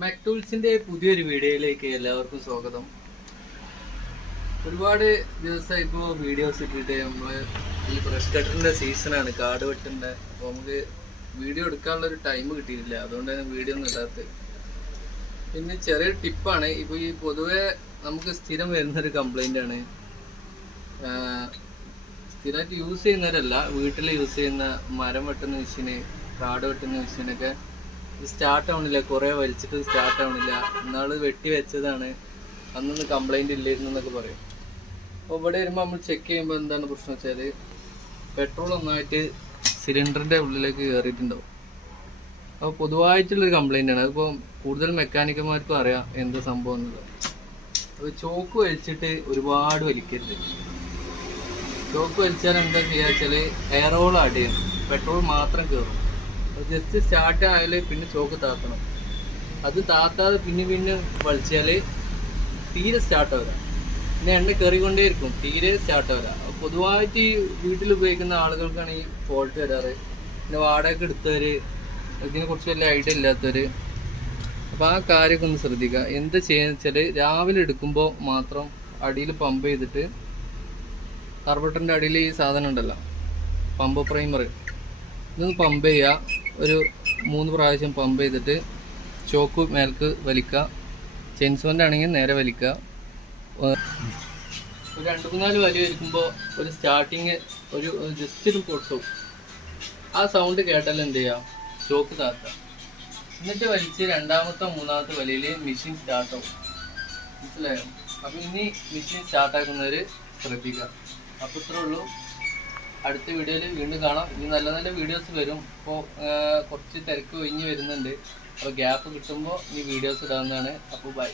മെക്ടൂൾസിന്റെ പുതിയൊരു വീഡിയോയിലേക്ക് എല്ലാവർക്കും സ്വാഗതം. ഒരുപാട് ദിവസമായി ഇപ്പോൾ വീഡിയോസ് ഇട്ടിട്ട് നമ്മൾ ഈ ബ്രഷ് കട്ടറിന്റെ സീസണാണ് കാട് വെട്ടിന്റെ അപ്പോൾ നമുക്ക് വീഡിയോ എടുക്കാനുള്ള ഒരു ടൈം കിട്ടിയിട്ടില്ല. അതുകൊണ്ട് തന്നെ വീഡിയോ ഒന്നും ഇടാത്തത്. പിന്നെ ചെറിയൊരു ടിപ്പാണ് ഇപ്പോൾ ഈ പൊതുവെ നമുക്ക് സ്ഥിരം വരുന്നൊരു ആണ്. സ്ഥിരമായിട്ട് യൂസ് ചെയ്യുന്നവരല്ല വീട്ടിൽ യൂസ് ചെയ്യുന്ന മരം വെട്ടുന്ന മെഷീന് കാട് വെട്ടുന്ന മെഷീനൊക്കെ സ്റ്റാർട്ട് ആവണില്ല. കുറേ വലിച്ചിട്ട് സ്റ്റാർട്ട് ആവണില്ല. ഇന്നാൾ വെട്ടി വെച്ചതാണ്. അന്നൊന്നും കംപ്ലൈന്റ് ഇല്ലായിരുന്നു എന്നൊക്കെ പറയും. അപ്പോൾ ഇവിടെ വരുമ്പോൾ നമ്മൾ ചെക്ക് ചെയ്യുമ്പോൾ എന്താണ് പ്രശ്നം വെച്ചാൽ പെട്രോൾ ഒന്നായിട്ട് സിലിണ്ടറിന്റെ ഉള്ളിലേക്ക് കയറിയിട്ടുണ്ടാവും അപ്പോൾ പൊതുവായിട്ടുള്ളൊരു കംപ്ലൈന്റ് ആണ്. അതിപ്പോൾ കൂടുതൽ മെക്കാനിക്കന്മാർക്കും അറിയാം എന്ത് സംഭവം എന്നുള്ളത്. അപ്പോൾ ചോക്ക് വലിച്ചിട്ട് ഒരുപാട് വലിക്കരുത്. ചോക്ക് വലിച്ചാൽ എന്താ ചെയ്യുക വെച്ചാൽ എയർ ഹോൾ ആഡ് ചെയ്യണം. പെട്രോൾ മാത്രം കയറും ജസ്റ്റ് സ്റ്റാർട്ട് ആയാൽ പിന്നെ ചോക്ക് താത്തണം. അത് താത്താതെ പിന്നെ പിന്നെ വലിച്ചാൽ തീരെ സ്റ്റാർട്ട് ആവില്ല പിന്നെ എണ്ണ കയറിക്കൊണ്ടേ ഇരിക്കും. തീരെ സ്റ്റാർട്ട് ആവില്ല പൊതുവായിട്ട് ഈ വീട്ടിൽ ഉപയോഗിക്കുന്ന ആളുകൾക്കാണ് ഈ ഫോൾട്ട് വരാറ്. പിന്നെ വാടക എടുത്തവർ ഇതിനെ കുറിച്ച് വലിയ ഐഡിയ ഇല്ലാത്തവർ അപ്പോൾ ആ കാര്യമൊക്കെ ഒന്ന് ശ്രദ്ധിക്കുക എന്ത് ചെയ്യുക വെച്ചാൽ രാവിലെ എടുക്കുമ്പോൾ മാത്രം അടിയിൽ പമ്പ് ചെയ്തിട്ട് കാർബറേറ്ററിന്റെ അടിയിൽ ഈ സാധനം ഉണ്ടല്ലോ. പമ്പ് പ്രൈമർ ഇതൊന്ന് പമ്പ് ചെയ്യുക ഒരു മൂന്ന് പ്രാവശ്യം പമ്പ് ചെയ്തിട്ട് ചോക്ക് മേൽക്ക് വലിക്കുക. ചെയിൻസോന്റെ ആണെങ്കിൽ നേരെ വലിക്കുക. ഒരു രണ്ട് മൂന്നാൽ വലി വലിക്കുമ്പോൾ ഒരു സ്റ്റാർട്ടിങ് ഒരു ജസ്റ്റ് ഒരു പൊട്ടും ആ സൗണ്ട് കേട്ടാൽ എന്ത് ചെയ്യുക ചോക്ക് താത്ത. എന്നിട്ട് വലിച്ച് രണ്ടാമത്തെ മൂന്നാമത്തെ വലിയിൽ മെഷീൻ സ്റ്റാർട്ടാവും മനസ്സിലായോ? അപ്പം ഇനി മെഷീൻ സ്റ്റാർട്ടാക്കുന്നവർ ശ്രദ്ധിക്കുക. അപ്പം ഇത്രേ ഉള്ളൂ. അടുത്ത വീഡിയോയിൽ വീണ്ടും കാണാം. ഇനി നല്ല നല്ല വീഡിയോസ് വരും. ഇപ്പോൾ കുറച്ച് തിരക്ക് ഒഴിഞ്ഞ് വരുന്നുണ്ട്. അപ്പോൾ ഗ്യാപ്പ് കിട്ടുമ്പോൾ ഈ വീഡിയോസ് ഇടാവുന്നതാണ്. അപ്പോൾ ബൈ